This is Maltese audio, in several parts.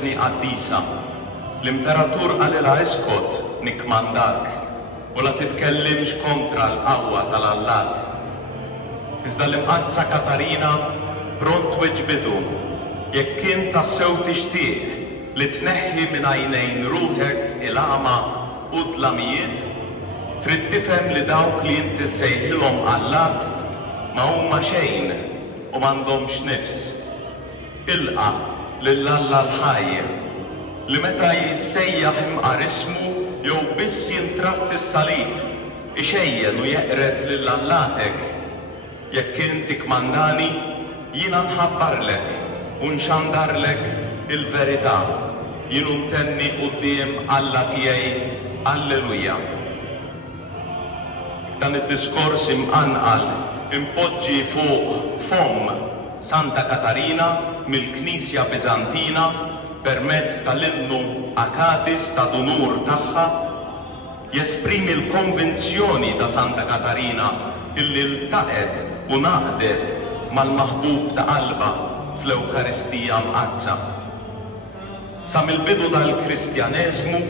Qaddisa. L-imperatur għalilha iskot nikmandak u la titkellimx kontra l-qawwa tal-Allat. Iżda l-imqazza Katarina pront weġbidu jekk kien tassew tixtieq li tneħħi minn għajnejn ruħek il-għama u d-dlamijiet, trid tifhem li dawk li inti sejħilhom Allat ma huma xejn u m'għandhomx nifs. Ilqa' lill-Alla l-ħajj li meta jissejjaħ imqar ismu jew biss jintratt is-salib ixejjen u jeqret lil Allatek. Jekk inti kmandani jiena nħabbarlek u nxandarlek il-verità. Jien ntenni quddiem Alla tiegħi Alleluja. Dan id-diskors imqanqal impoġġi fuq fom Santa Katarina mill-Knisja Biżantina permezz tal-innu Akadis ta' dunur tagħha jesprimi l-konvinzjoni ta' Santa Katarina illi ltaqet u naqdet mal-maħbub ta' qalba fl-Ewkaristija mqazza. Sa mill-bidu tal-Kristjaneżmu,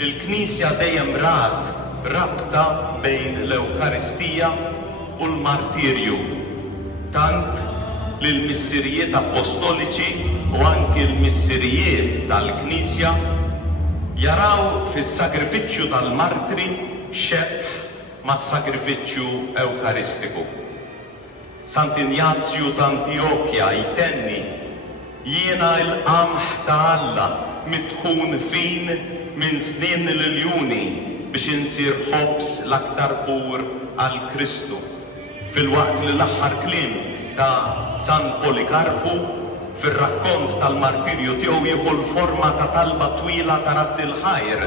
il-Knisja dejjem rat rabta bejn l-Ewkaristija u l-martirju, tant li l-missirijiet apostoliċi u anki l-missirijiet tal-Knisja jaraw fis-sagrifiċċju tal-martri xebħ mas-sagrifiċċju Ewkaristiku. Sant'Ignazju ta' Antiokkja jtenni jiena l-qamħ ta' Alla midħun fin minn snin liljuni biex insir ħobbs l-aktar pur għal Kristu. Fil-waqt li l-aħħar kliem ta' San Polikarpu fir-rakkont tal-martirju tiegħu jieħu l-forma ta' talba twila ta' ratt il-ħajr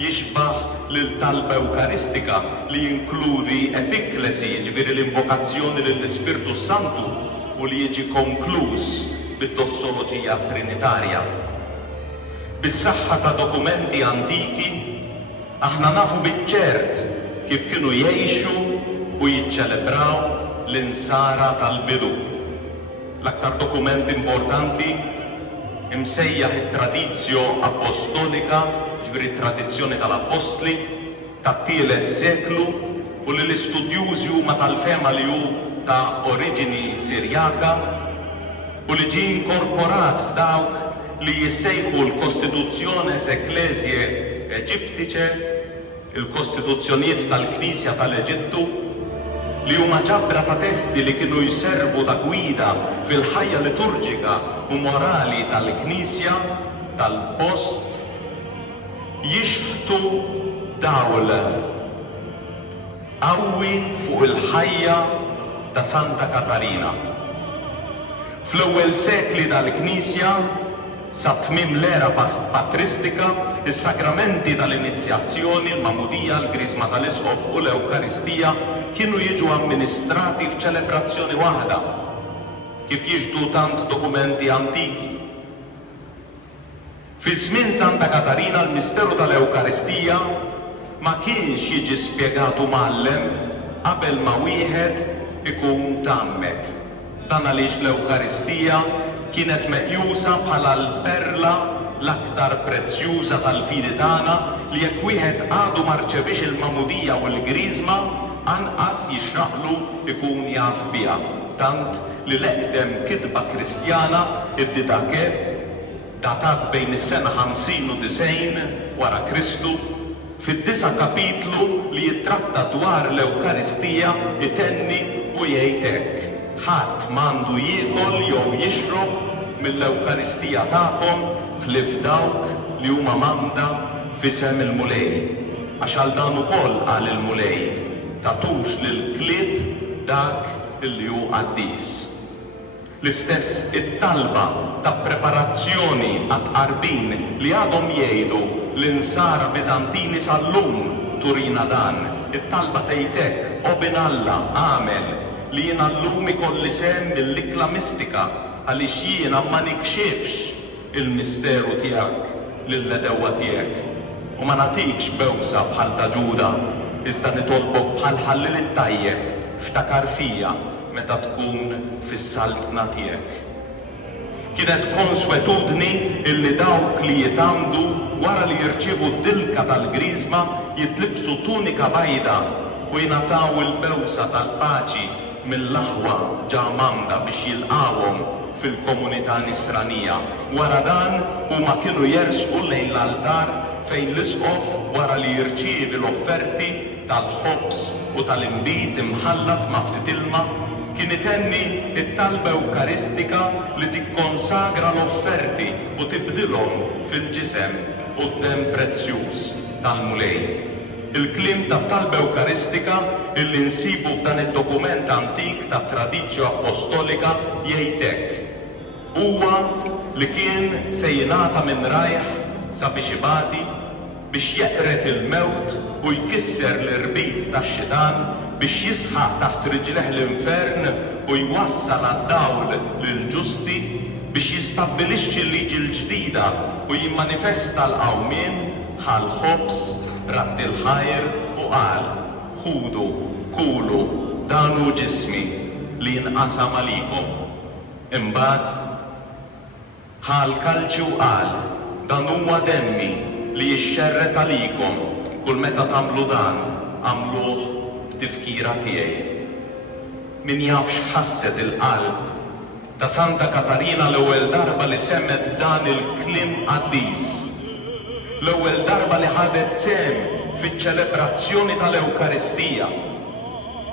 jixbaħ lil talba Ewkaristika li jinkludi epiklesi, jiġifieri l-invokazzjoni lill-Ispirtu Santu u li jiġi konkluż bid-dossoloġija trinitarja. Bis-saħħa ta' dokumenti antiki aħna nafu biċ-ċert kif kienu jgħixu u jiċċelebraw l-insara tal-bidu. L-aktar dokument importanti imsejjaħ it-tradizzjo apostolika, ġifieri t-tradizzjoni tal-Apostli tat-tielet seklu u li l-istudjużi huma tal-fema li hu ta' oriġini Sirjaka u li ġie inkorporat f'dawk li jissejħu l-Kostituzzjones Ecclesiae Eġiptiċe, il-Kostituzzjonijiet tal-Knisja tal-Eġittu, li huma ġabra ta' testi li kienu jservu ta' gwida fil-ħajja liturġika u morali tal-Knisja tal-post jixħtu dawl qawwi fuq il-ħajja ta' Santa Katarina. Fl-ewwel sekli tal-Knisja sa tmiem l-era patristika, is-sakramenti tal-inizjazzjoni, l-Mamudija, l-Grisma tal-Isqof u l-Ewkaristija kienu jiġu amministrati f'ċelebrazzjoni waħda, kif jiġdu tant dokumenti antiki. Fi żmien Santa Katarina l-misteru tal-Ewkaristija ma kienx jiġi spjegatu mgħallem qabel ma wieħed ikun tammet. Dan għaliex l-Ewkaristija kienet meqjusa bħala l-perla l-aktar prezzjuża tal-fidi tagħna li jekk wieħed għadu ma rċevix il-Mamudija u l-Grisma anqas jixraqlu ikun jaf biha. Tant li l-eqdem kitba Kristjana id-Didake datat bejn is-sena 50 u 90 wara Kristu fid-9 kapitlu li jitratta dwar l-Ewkaristija itenni u jgħid hekk: ħadd m'għandu jiekol jew jixrob mill-Ewkaristija tagħkom ħlief dawk li huma mamda f'isem il-mulej. Għax għal dan ukoll qal il-mulej tatux lill-klieb dak illi hu qaddis. L-istess it-talba ta' preparazzjoni għat-qarbin li għadhom jgħidu l-insara Biżantini sal-lum turina dan. It-talba tgħidlek obin Alla għamel li jiena llum ikolli sehem mill-ikla mistika għaliex jiena ma nikxifx il-misteru tiegħek lill-edewwa tiegħek u ma nagħtikx bewsa bħal ta' Ġuda iżda nitolbok bħal ħallil it-tajjeb ftakar fija meta tkun fis-saltna tiegħek. Kienet konswetudni illi dawk li jitamdu wara li jirċievu d-dilka tal-Griżma jitlibsu tunika bajda u jingħataw il-bewsa tal-paċi mill-aħwa ġamanda biex jilqawhom fil-komunità Nisranija. Wara dan huma kienu jersqu lejn l-altar fejn l-isqof wara li jirċievi l-offerti tal-ħobs u tal-inbit imħallat ma' ftit ilma kien itenni it-talba Ewkaristika li tikkonsagra l-offerti u tibdilhom fil-ġisem u d-dem prezzjuż tal-mulej. Il-kliem tat-talba Ewkaristika illi nsibu f'dan id-dokument antik tat-tradizzju apostolika jgħid hekk. Huwa li kien se jingħata minn rajħ sabiex ibati biex jeqret il-mewt u jkisser l-irbit tax-xitan biex jisħaq taħt riġleħ l-infern u jwassal għad-dawl lill-ġusti biex jistabbilixxi l-liġi l-ġdida u jimmanifesta l-qawmien bħal ħobs ratt il-ħajr u qal ħudu kulu dan hu ġismi li jinqasam għalikom. Imbagħad ħal kalċi u qal dan huwa demmi li jixxerret għalikom kull meta tagħmlu dan għamluh b'tifkira tiegħi. Min jaf x'ħasset il-qalb ta' Santa Katarina l-ewwel darba li semmet dan il-kliem qaddis. L-ewwel darba li ħadet sehem fiċ-ċelebrazzjoni tal-Ewkaristija.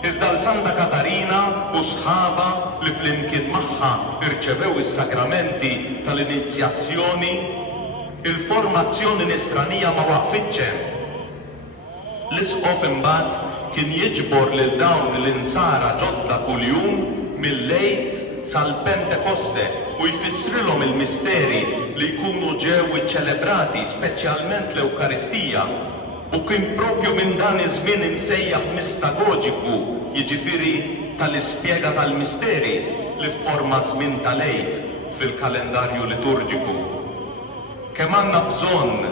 Iżda l-Santa Katarina u sħaba li flimkien magħha irċevew is-sakramenti tal-inizjazzjoni, il-formazzjoni nisranija ma waqfitx hemm. L-isqof imbagħad kien jiġbor lil dawn l-insara ġodda kuljum mill-lejt sal-Pentekoste u jfissrilhom il-misteri li jkunu ġew iċċelebrati speċjalment l-Ewkaristija u kien propju minn dan iż-żmien imsejjaħ mistagoġiku, jiġifieri tal-ispjega tal-misteri li fforma żmien ta' lejt fil-kalendarju liturġiku. Kemm għandna bżonn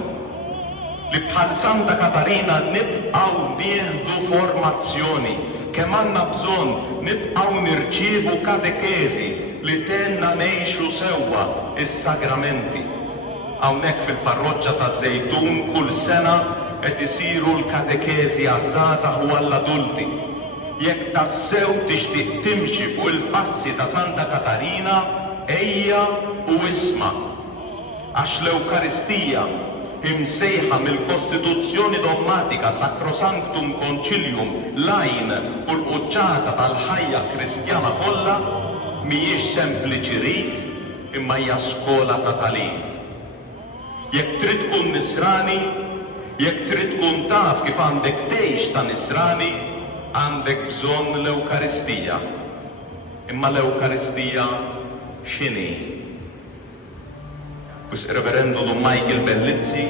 li bħal Santa Katarina nibqgħu nieħdu formazzjoni, kemm għandna bżonn nibqgħu nirċievu katekesi li tenna ngħixu sewwa is-sagramenti. Hawnhekk fil-parroċċa taż-Żejtun kull sena qed isiru l-katekesi għaż-żgħażagħ u għall-adulti. Jekk tassew tixtieq timxi fuq il-passi ta' Santa Katarina, ejja u isma' għax l-Ewkaristija imsejħa mill-Kostituzzjoni Dogmatika Sacrosanctum Concilium lajn u l-quċċata tal-ħajja Kristjana kollha mhijiex sempliċi rit imma hija skola ta' tagħlim. Jekk trid tkun nisrani, jekk trid tkun taf kif għandek tgħix ta' nisrani, għandek bżonn l-Ewkaristija. Imma l-Ewkaristija x'inhi? Wis Reverendu Dun Michael Bellizzi,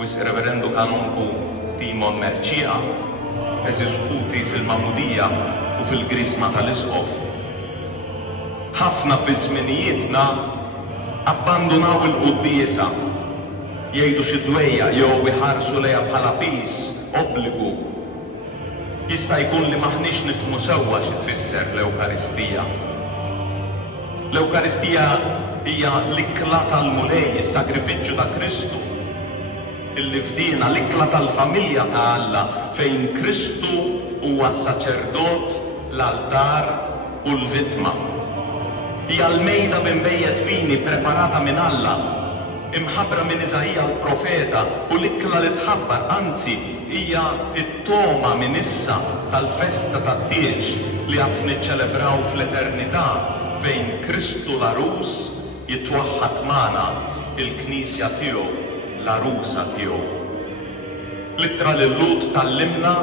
wis Reverendu Kanunku Timon Merċija, eżiskuti fil-Mamudija u fil-Griżma tal-Isqof. Ħafna fi żminijietna abbandunaw il-quddiesa, jgħidu xi dwejja jew iħarsu lejha bħala pis, obbligu. Jista' jkun li maħniex nifhmu sewwa xi tfisser l-Ewkaristija. L-Ewkaristija hija l-ikla tal-mulej, is-sagrifiċċju ta' Kristu. Illi fdina l-ikla tal-familja ta' Alla fejn Kristu huwa s-saċerdot, l-altar u l-vittma. Hija l-mejda b'inbejjed fini preparata minn Alla, imħabbra minn Iżajja l-profeta u l-ikla li tħabbar, anzi hija t-toma minn issa tal-festa tat-tieġ li qed niċċelebraw fl-eternità fejn Kristu l-Arus jitwaħħad magħna il-Knisja tiegħu, l-Arusa tiegħu. L-ittra lill-Lut tallimna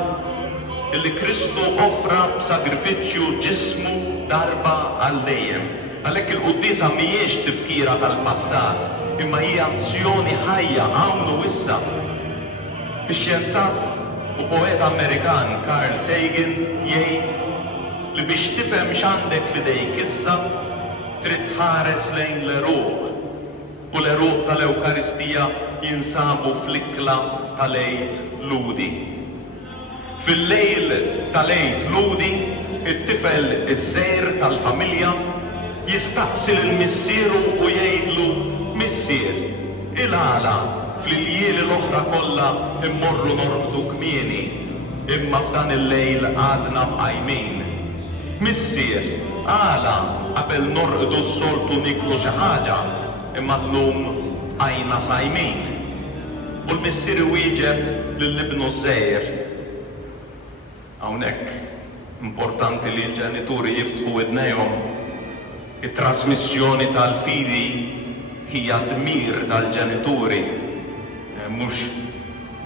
illi Kristu offra b'sagrifiċċju ġismu darba għal dejjem. Għalhekk il-quddiesa mhijiex tifkira tal-passat, imma hija azzjoni ħajja hawn u issa. Ix-xjenzat u poeta Amerikan Carl Sagan jgħid li biex tifhem x'għandek f'idejk issa trid tħares lejn l-eruq u l-eruq tal-Ewkaristija jinsabu fl-ikla tal-Eid Ludi. Fil-lejl tal-Eid Ludi, it-tifel iż-żgħir tal-familja jistaqsi l-missieru u jgħidlu missier, il-għala fl-iljieli l-oħra kollha immorru norqdu kmieni, imma f'dan il-lejl għadna mqajmin. Missier, għala qabel norqdu s-soltu niklu xi ħaġa, imma llum għajna sajmin. U l-missier wieġeb lill-ibnu żgħir. Hawnhekk importanti li l-ġenituri jiftħu widnejhom. It-trasmissjoni tal-fidi hija dmir tal-ġenituri. Mhux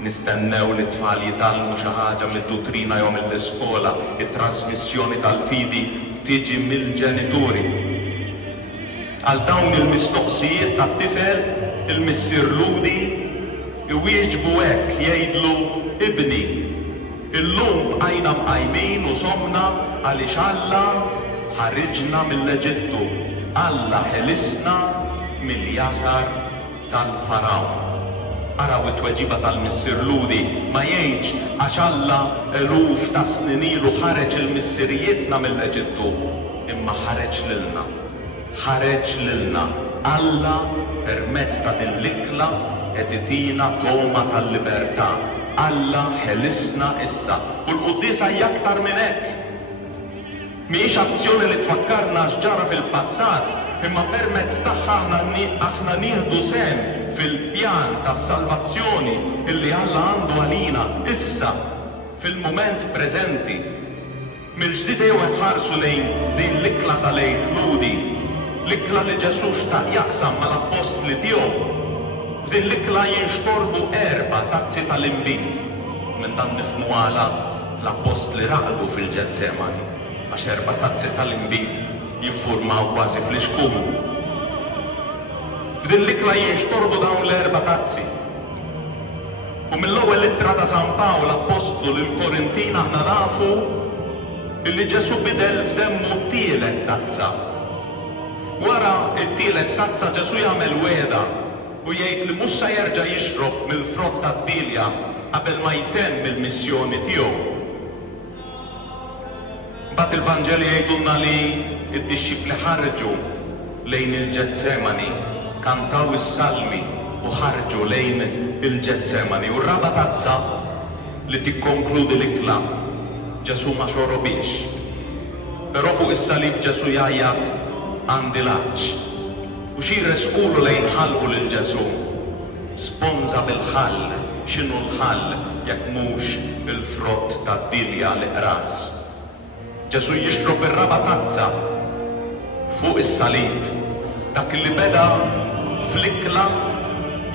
nistennew li t-tfal jitalmu xi ħaġa mid-dutrina jew mill-iskola. It-trasmissjoni tal-fidi tiġi mill-ġenituri. Għal dawn il-mistoqsijiet tat-tifel, il-missier Ludi iwieġbu hekk jgħidlu ibni. Illum bqajna mqajmin u somna għaliex Alla ħariġna mill-Eġittu. Alla ħelisna mill-jasar tal-Farawn. Araw it-tweġiba tal-missier Ludi ma jgħidx għax Alla eluf ta' snin ilu ħareġ il-missirijietna mill-Eġittu, imma ħareġ lilna. Ħareġ lilna. Alla permezz ta' din l-ikla qed itina toma tal-libertà. Alla ħelisna issa. U l-Qudiesa hija aktar minn hekk. Mhijiex azzjoni li tfakkarna x'ġara fil-passat, imma permezz tagħha aħna nieħdu sehem fil-pjan tas-salvazzjoni illi Alla għandu għalina issa fil-mument preżenti. Mill-ġdid jew ħarsu lejn din l-ikla tal-Eid Ludi, l-ikla li Ġesu xtaq jaqsam mal-apostli tiegħu. F'din l-ikla jinxtorbu 4 tazzi tal-imbit. Minn dan nifhmu għala l-apostli raqdu fil-Ġetsemani għax 4 tazzi tal-imbit jiffurmaw kważi fl-ixkum. F'din l-ikla jinxtorbu dawn l-4 tazzi. U mill-ewwel ittra ta' San Pawl apostlu lill-Korintin aħna nafu illi Ġesu bidel f'demmu t-tielet tazza. Wara t-tielet tazza Ġesu jagħmel weda u jgħid li mhux se jerġa' jixrob mill-frott tad-dilja qabel ma jtemm il-missjoni tiegħu. Mbagħad il-Vanġeli jgħidulna li d-dixxipli ħarġu lejn il-Ġetsemani, kantaw is-salmi u ħarġu lejn il-Ġetsemani. U r-raba' tazza li tikkonkludi l-ikla Ġesu ma xorobix. Però fuq is-salib Ġesu jgħajjat għandi l-aċċ. U xi jresqulu lejn ħalqu lil Ġesu. Sponza bil-ħall, x'inhu l-ħall jekk mhux il-frott tad-dilja l-iqras. Ġesu jixrob ir-raba' tazza fuq is-salib. Dak li beda fl-ikla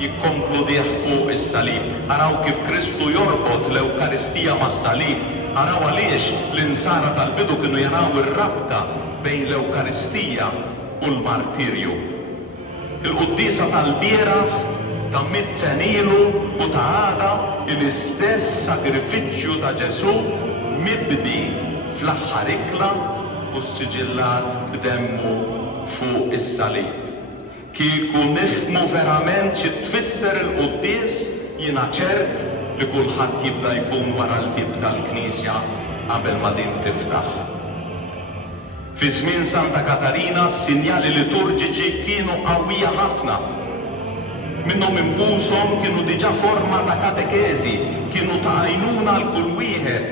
jikkonkludih fuq is-salib. Araw kif Kristu jorbot l-Ewkaristija mas-salib. Araw għaliex l-insara tal-bidu kienu jaraw ir-rabta bejn l-Ewkaristija u l-martirju. Il-Qudiesa tal-bieraħ ta' 100 sen ilu u ta' għada l-istess sagrifiċċju ta' Ġesu mibni fl-aħħar ikla u s-siġillat b'demmu fuq is-salib. Kieku nifhmu verament xi tfisser il-Qudies jiena ċert li kulħadd jibda jkun wara l-bib tal-Knisja qabel ma din tiftaħ. Fi żmien Santa Katarina s-sinjali liturġiċi kienu qawwija ħafna. Minnhom infushom kienu diġà forma ta' katekeżi, kienu ta' għajnuna l kull wieħed.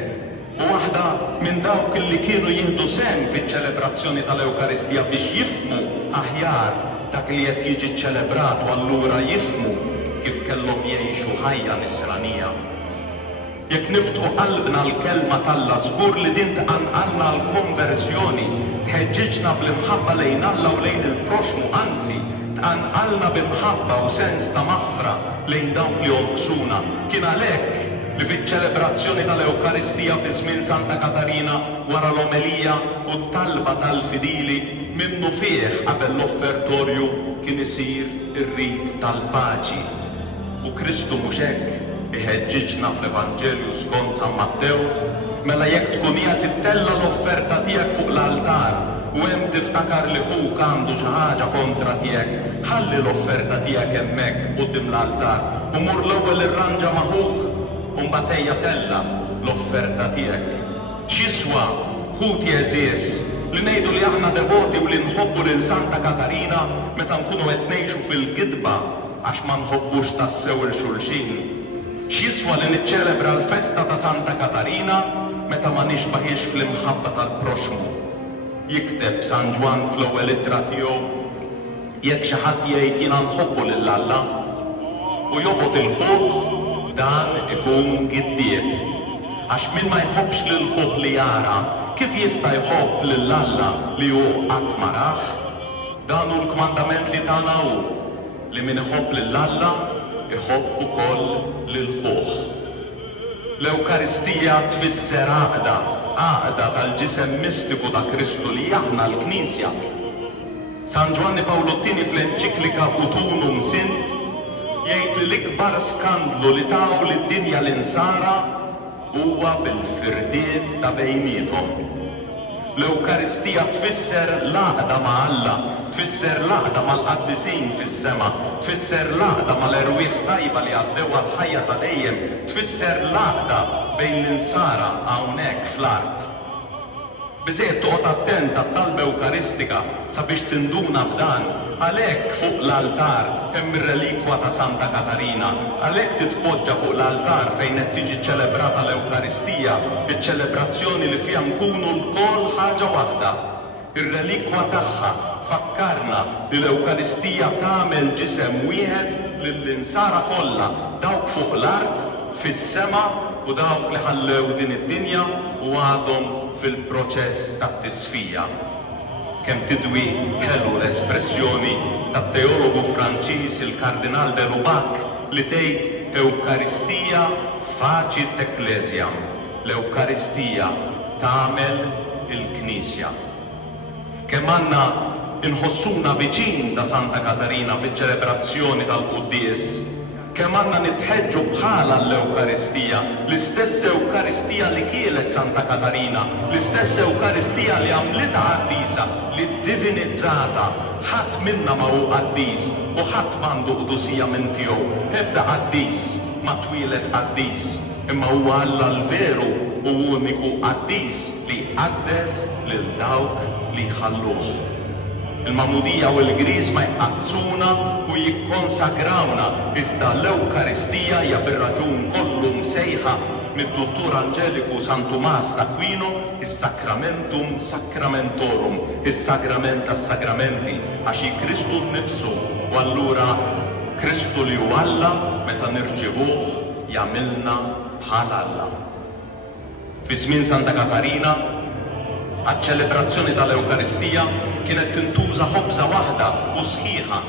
U waħda minn dawk li kienu jieħdu sehem fiċ-ċelebrazzjoni tal-Ewkaristija biex jifhmu aħjar dak li qed jiġi ċċelebrat u allura jifhmu kif kellhom jgħixu ħajja nisranija. Jekk niftħu qalbna l-kelma tal-Alla żgur li din tqanqalna l-konverżjoni, tħeġġiġna bl-imħabba lejn Alla u lejn il-proxmu, anzi tqanqalna b'imħabba u sens ta' maħfra lejn dawk li jonqsuna. Kien għalhekk li fiċ-ċelebrazzjoni tal-Ewkaristija fi żmien Santa Katarina wara l-omelija u t-talba tal-fidili minnu fih qabel l-offertorju kien isir ir-rit tal-paċi. U Kristu mhux hekk iħeġġiġna fl-Evanġelju skont San Mattew, mela jekk tkun hija tittella l-offerta tiegħek fuq l-altar u hemm tiftakar li ħuk għandu xi ħaġa kontra tiegħek, ħalli l-offerta tiegħek hemmhekk quddiem l-altar u mur l-ewwel irranġa ma' ħuk u mbagħad ejja tella l-offerta tiegħek. X'jiswa ħut jeżies li ngħidu li aħna devoti u li nħobbu lil Santa Katarina meta nkunu qed ngħixu fil-gidba għax ma nħobbux tassew il-xulxin. X'jiswa li niċċelebra l-festa ta' Santa Katarina meta ma nixbaħiex fl-imħabba tal-proxmu. Jikteb San Ġwan fl-ewwel ittra tiegħu jekk xi ħadd jgħid jiena nħobbu lil Alla u jobgħod il-ħuħ dan ikun giddieb. Għax min ma jħobbx lil ħuħ li jara, kif jista' jħobb lil Alla li hu qatt ma rah? Dan hu l-kmandament li tagħna hu li min iħobb lil Alla iħobb ukoll lil ħuħ. L-Ewkaristija tfisser għaqda tal-ġisem mistiku ta' Kristu li aħna l-Knisja. San Ġwanni Pawlu II fl-enċiklika Utunum Sint jgħid li l-ikbar skandlu li taw lid-dinja l-insara huwa bil-firdiet ta' bejniethom. L-Ewkaristija tfisser l-għaqda ma' Alla, tfisser l-għaqda mal-qaddisin fis-sema, tfisser l-għaqda mal-erwieħ tajba li għaddew għall-ħajja ta' dejjem, tfisser l-għaqda bejn l-insara hawnhekk fl-art. Biżejjed toqgħod attent għat-talba Ewkaristika sabiex tinduna b'dan, għalhekk fuq l-altar hemm ir-relikwa ta' Santa Katarina, għalhekk titpoġġa fuq l-altar fejn qed tiġi ċċelebrata l-Ewkaristija, iċ-ċelebrazzjoni li fiha nkunu l-kol ħaġa waħda. Ir-relikwa tagħha fakkarna li l-Ewkaristija tagħmel ġisem wieħed lill-insara kollha, dawk fuq l-art, fis-sema u dawk li ħallew din id-dinja u għadhom fil-proċess tat-tisfija. Kemm tidwi ħelu l-espressjoni tat-teologu Franċiż il-Kardinal de Lubac li tgħid Ewkaristija facit ecclesia. L-Ewkaristija tagħmel il-Knisja. Kemm għandna inħossuna viċin ta' Santa Katarina fiċ-ċelebrazzjoni tal-Quddies, kemm għandna nitħeġġu bħala l-Ewkaristija, l-istess Ewkaristija li kielet Santa Katarina, l-istess Ewkaristija li għamlitha qaddisa, li divinizzata. Ħadd minna ma hu qaddis u ħadd m'għandu qdusija minn tiegħu. Ebda qaddis ma twilet qaddis, imma huwa Alla l-veru u uniku qaddis li qaddes lil dawk li jħalluh. Il-Mamudija u l-Griżma jqazzuna u jikkonsagrawna iżda l-Ewkaristija hija bir-raġun kollu msejħa mid-Dottur Angeliku San Tumas d'Aquino is-Sacramentum Sacramentorum, is-sagrament tas-sagramenti, għax hi Kristu nnifsu u allura Kristu li hu Alla meta nirċevuh jagħmilna bħal Alla. Fi żmien Santa Katarina għaċ-ċelebrazzjoni tal-Ewkaristija kienet tintuża ħobża waħda u sħiħa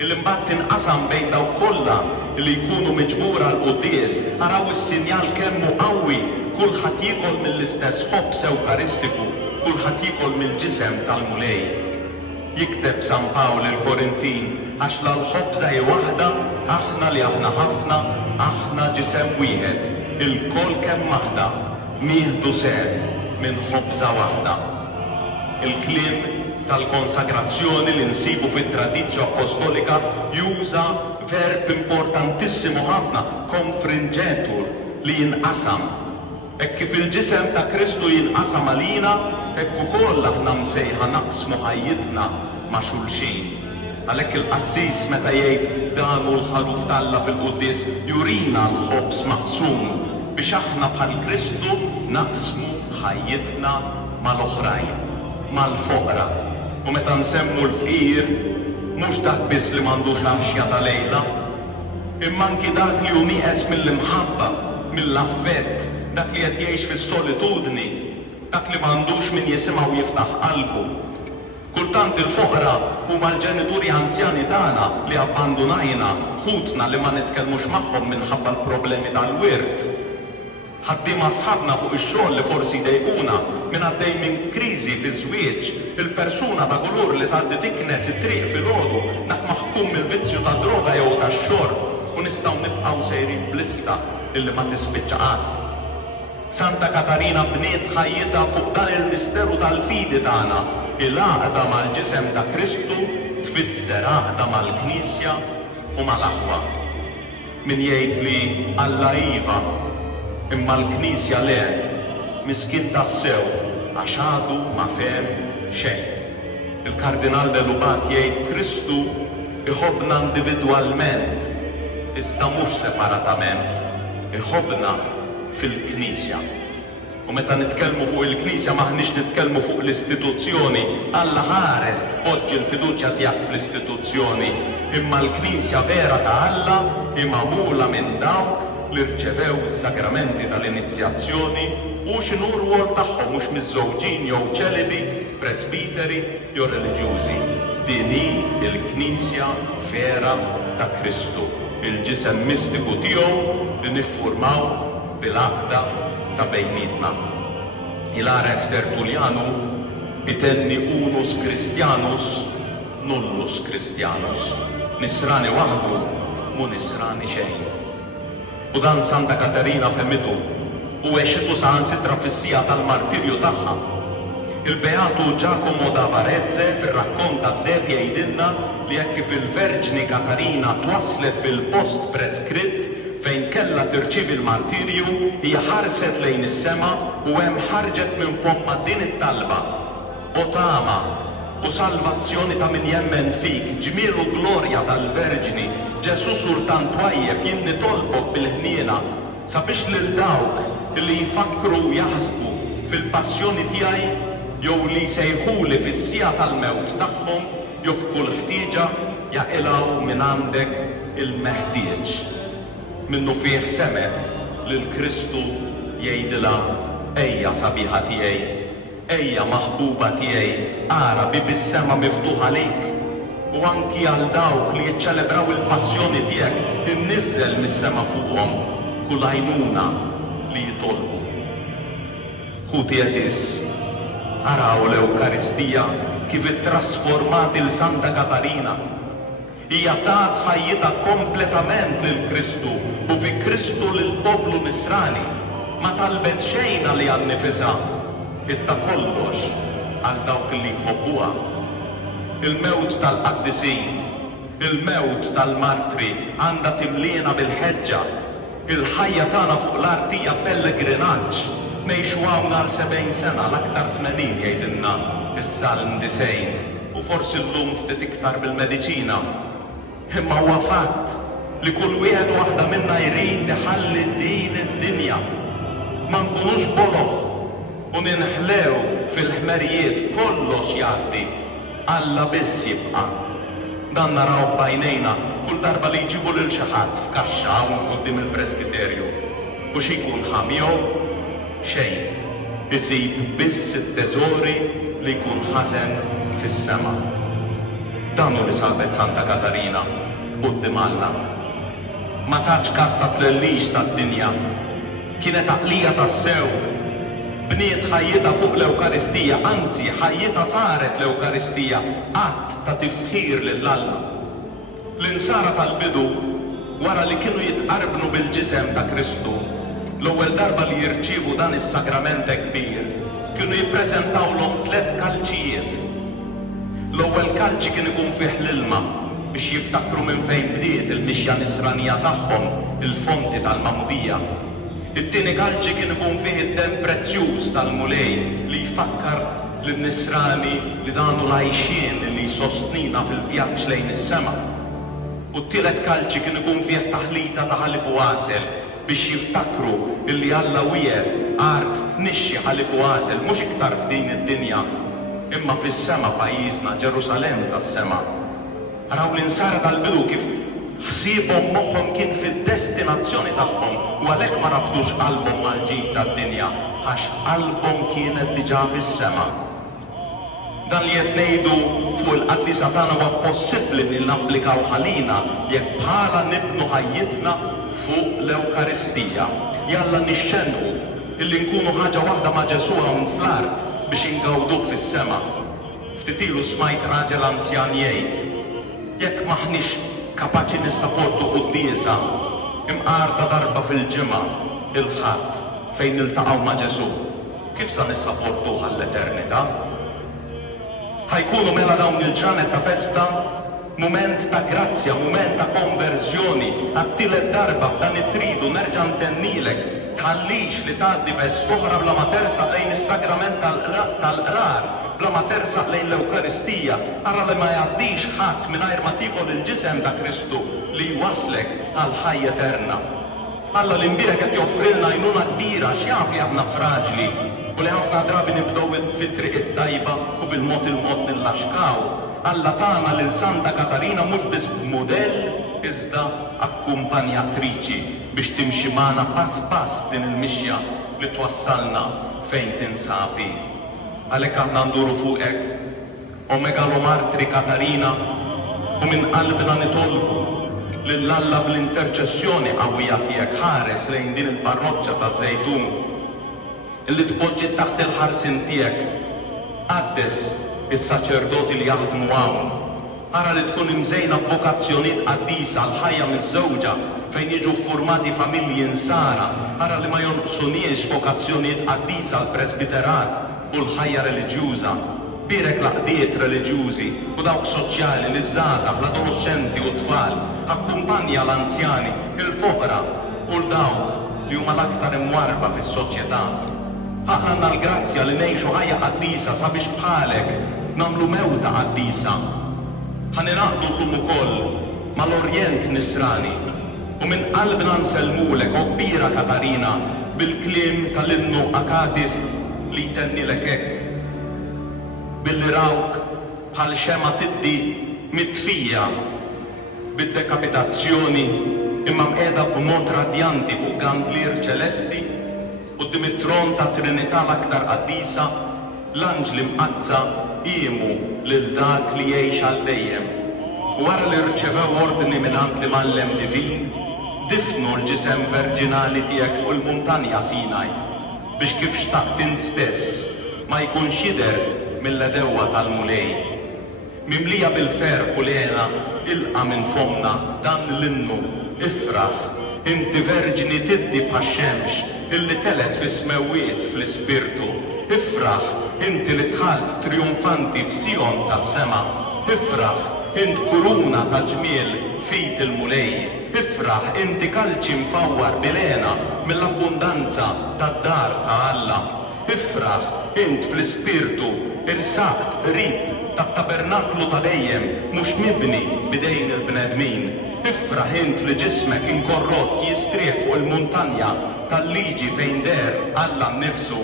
illi mbagħad tinqasam bejn dawk kollha li jkunu miġbura l-quddies. Araw is-sinjal kemm hu qawwi, kulħadd jiekol mill-istess ħobż Ewkaristiku, kulħadd jiekol mill-ġisem tal-mulej. Jikteb San Pawl il-Korintin għax l-ħobża hi waħda, aħna li aħna ħafna, aħna ġisem wieħed, il-kol kemm waħda, nieħdu sehem minn ħobża waħda. Il-kliem tal-konsagrazzjoni li nsibu fit-tradizzju apostolika juża verb importantissimu ħafna, confringetur, li jinqasam. Hekk kif il-ġisem ta' Kristu jinqasam għalina, hekk ukoll aħna msejħa naqsmu ħajjitna ma' xulxin. Għalhekk il-qassis meta jgħid dan hu l-ħaruf tal-Alla fil-Quddies jurina l-ħobż maqsum biex aħna bħal Kristu naqsmu ħajjitna mal-oħrajn, mal-foqra. U meta nsemmu l-fqir, mhux dak biss li m'għandux għaxja ta' lejla, imma anki dak li hu nieqes mill-imħabba, mill-affett, dak li qed jgħix fis-solitudni, dak li m'għandux min jisimgħu jiftaħ qalbu. Kultant il-foqra huma l-ġenituri anzjani tagħna li abbandunajna, ħutna li ma nitkellmux magħhom minħabba l-problemi tal-wirt. Ħaddiema sħabna fuq ix-xogħol li forsi jdejquna minn għaddej minn kriżi fi żwieġ, il-persuna ta' kulur li tgħaddi tiknes it-triq filgħodu dak maħkum mill-vizzju ta' droga jew tax-xorb u nistgħu nibqgħu sejrin blista illi ma tispiċċa qatt. Santa Katarina bniet ħajjitha fuq dan il-misteru tal-fidi tagħna, il-għaqda mal-ġisem ta' Kristu tfisser għaqda mal-Knisja u mal-aħwa. Min jgħid li Alla iva imma l-Knisja le, miskin tassew għax għadu ma fehem xejn. Il-Kardinal Belubat jgħid Kristu iħobbna individwalment, iżda mhux separatament, iħobbna fil-Knisja. U meta nitkellmu fuq il-Knisja maħniex nitkellmu fuq l-istituzzjoni, Alla ħares tpoġġi l-fiduċja tiegħek fl-istituzzjoni, imma l-Knisja vera ta' Alla imagħmula minn dawk li rċevew is-sakramenti tal-inizjazzjoni u x'inhu r-rwol tagħhom mhux miż-żewġin jew ċelibi, presbiteri jew reliġjużi. Din hi l-Knisja vera ta' Kristu, il-ġisem mistiku tiegħu li niffurmaw bil-għaqda ta' bejnietna. Il-għaref Tertuljanu itenni unus Christianus, nullus Christianus. Nisrani waħdu, mu nisrani xejn. U dan Santa Katarina femmitu u għexitu saħansitra fis-sija tal-martirju tagħha. Il-Beatu Giacomo da Varezze fir-rakkont tad-Dev jgħidilna li jekk kif il-Verġni Katarina twaslet fil-post preskritt fejn kellha tirċievi l-martirju, hija ħarset lejn is-sema u hemm ħarġet minn fomma din it-talba. O tama u salvazzjoni ta' min jemmen fik, ġmiel u glorja tal-Verġni, Ġesu Sultan twajjeb jien nitolbok bil-ħniena sabiex lil dawk li jfakru jaħsbu fil-passjoni tiegħi jew li jsejħuli fis-sija tal-mewt tagħhom jew f'kull ħtieġa jaqilgħu minn għandek il-meħtieġ. Minnu fih semet lil Kristu jgħidilha ejja sabiħa tiegħi, ejja maħbuba tiegħi, ara bi bis-sema miftuħa lejk. U anki għal dawk li jiċċelebraw il-passjoni tiegħek innizzel mis-sema fuqhom kull għajnuna li jitolbu. Ħuti eżis, araw l-Ewkaristija kif ittrasformat il-Santa Katarina. Hija tat ħajjita kompletament lil Kristu u fi Kristu lil poplu Nisrani. Ma talbet xejn li għal nifisha, iżda kollox għal dawk li jħobbuha. Il-mewt tal-qaddisin, il-mewt tal-martri għandha timliena bil-ħeġġa. Il-ħajja tagħna fuq l-art hija pellegrinaġġ. Ngħixu hawn għal 70 sena l-aktar 80 jgħidilna is-Salm 90 u forsi llum ftit iktar bil-mediċina. Imma huwa fatt li kull wieħed waħda minna jrid iħalli din id-dinja. Ma nkunux boloħ u ninħlew fil-ħmerijiet kollox jgħaddi. Alla biss jibqa'. Dan naraw b'għajnejna kull darba li jġibu lil xi ħadd f'kaxxa hawn quddiem il-Presbiterju. U xi jkun ħamjew xejn. Isib biss it-teżori li jkun ħażen fis-sema. Dan hu li sabet Santa Katarina quddiem Alla. Ma tatx kas ta' tlellix tad-dinja. Kienet għaqlija tas-sew. Bniet ħajjita fuq l-Ewkaristija, anzi ħajjita saret l-Ewkaristija, qatt ta' tifħir lil Alla. L-insara tal-bidu wara li kienu jitqarbnu bil-ġisem ta' Kristu, l-ewwel darba li jirċievu dan is-sagrament kbir, kienu jippreżentawlhom 3 kalċijiet. L-ewwel kalċi kien ikun fih l-ilma biex jiftakru minn fejn bdiet il-mixja nisranija tagħhom, il-fonti tal-Mamudija. It-tieni kalċi kien ikun fih id-dem prezzjuż tal-mulej li jfakkar lin-nisrani li danu l-għajxien li jsostnina fil-vjaġġ lejn is-sema. U t-tielet kalċi kien ikun fih taħlita ta' ħalib u għasel biex jiftakru illi Alla wiegħed art tnixxi ħalib u għasel mhux iktar f'din id-dinja imma fis-sema pajjiżna Ġerusalemm tas-sema. Araw l-insara tal-bidu kif ħsiebhom moħħhom kien fid-destinazzjoni tagħhom u għalhekk ma rabtux qalbhom mal-ġid tad-dinja għax qalbhom kienet diġà fis-sema. Dan li qed ngħidu fuq il-qaddisa tagħna huwa possibbli li napplikaw ħalina jekk bħala nibnu ħajjitna fuq l-Ewkaristija. Jalla nixxenqu illi nkunu ħaġa waħda ma' Ġesu hawn fl-art biex ingawduh fis-sema. Ftit ilu smajt raġel anzjan jgħid jekk maħniex kapaċi nissapportu quddiesa imqarta darba fil-ġimgħa il-ħadd fejn niltaqgħu ma' Ġesu, kif sa nissapportuh għall-eternità? Ħajkunu mela dawn il-ġranet ta' festa mument ta' grazzja, mument ta' konverżjoni, għat-tielet darba f'dan it-tridu nerġa' ntennilek tħallix li tgħaddi fest oħra bla ma tersaq lejn is-sagrament tal-qrar bla ma tersaq lejn l-Ewkaristija, ara li ma jgħaddix ħadd mingħajr ma tieħol il-ġisem ta' Kristu li jwaslek għal ħajja eterna. Alla li mbirek qed joffrilna għajnuna kbira x'jaf li aħna fraġli u li ħafna drabi nibdew fit-triq it-tajba u bil-mod il-mod nillaxkaw. Alla tagħna lil Santa Katarina mhux biss b'mudell iżda akkumpanjatriċi biex timxi magħna pass pass din il-mixja li twassalna fejn tinsabi. Għalhekk aħna nduru fuqek, o megalomartri Katarina, u minn qalbna nitolbu lill-Alla bl-interċessjoni qawwija tiegħek ħares lejn din il-parroċċa ta' Żejtun illi tpoġġi taħt il-ħarsin tiegħek. Qaddes is-saċerdoti li jaħdmu hawn. Ara li tkun imżejna b'vokazzjonijiet qaddisa għal ħajja miż-żewġa fejn jiġu ffurmati familji nsara. Ara li ma jonqsuniex vokazzjonijiet qaddisa għal presbiterat u l-ħajja reliġjuża. Birek laqdiet reliġjużi u dawk soċjali li żgħażagħ l-adolescenti u t-tfal, akkumpanja l-anzjani, il-foqra u l-dawk li huma l-aktar imwarba fis-soċjetà. Ħaqna l-grazzja li ngħixu ħajja qaddisa sabiex bħalek nagħmlu mewta qaddisa. Ħaninaqdu llum ukoll mal-Orjent Nisrani u minn qalbna nsellmulek o kbira Katarina bil-kliem tal-innu Akadist li jtennilek hekk. Billi rawk bħal xema tiddi mitfija bid-dekapitazzjoni imma mqiegħda b'mod radjanti fuq gandlier ċelesti quddiem it-tron ta' Trinità l-aktar qaddisa, l-anġli mqazza qiemu lil dak li jgħix għal dejjem. U wara li rċevew ordni mingħand l-Imgħallem Divin, difnu l-ġisem verġinali tiegħek fuq il-muntanja Sinaj biex kif xtaqt int stess ma jkunx jidher mill-edewwa tal-mulej. Mimlija bil-ferħ u lena ilqa' minn fomna dan l-innu ifraħ, inti verġini tiddi bħax-xemx illi telet fis-smewwiet fl-ispirtu. Ifraħ, inti li dħalt trionfanti f'Sion tas-sema. Ifraħ, int kuruna ta' ġmiel fit il-mulej. Ifraħ, inti kalċi mfawwar bilena mill-abbundanza tad-dar ta' Alla. Ifraħ, int fl-ispirtu irsaqt qrib tat-tabernaklu ta' dejjem mhux mibni bidejn il-bnedmin. Ifraħ int li ġismek inkorrott jistrieħ fuq il-muntanja tal-liġi fejn der Alla nnifsu.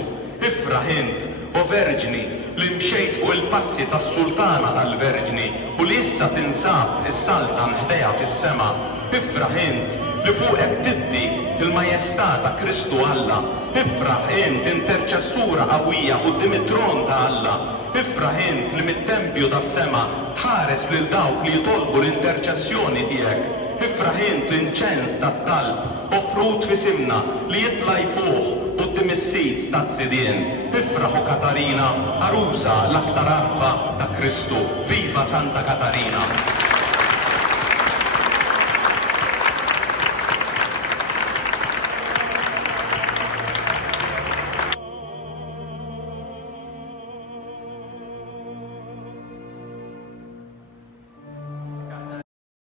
Ifraħ int, o verġni, li mxejt fuq il-passi tas-sultana tal-verġni u li issa tinsab is-saltan ħdejha fis-sema. Ifraħ int li fuqek tiddi il-majestà ta' Kristu Alla. Ifraħ int interċessura qawwija quddiem it-tron ta' Alla. Ifraħ int li mit-tempju tas-sema tħares lil dawk li jitolbu l-interċessjoni tiegħek. Ifraħ int l-inċens tat-talb offrut f'isimna li jitla' jfuh quddiem is-sit tas-sidien. Ifraħu Katarina, arusa l-aktar arfa ta' Kristu. Viva Santa Katarina!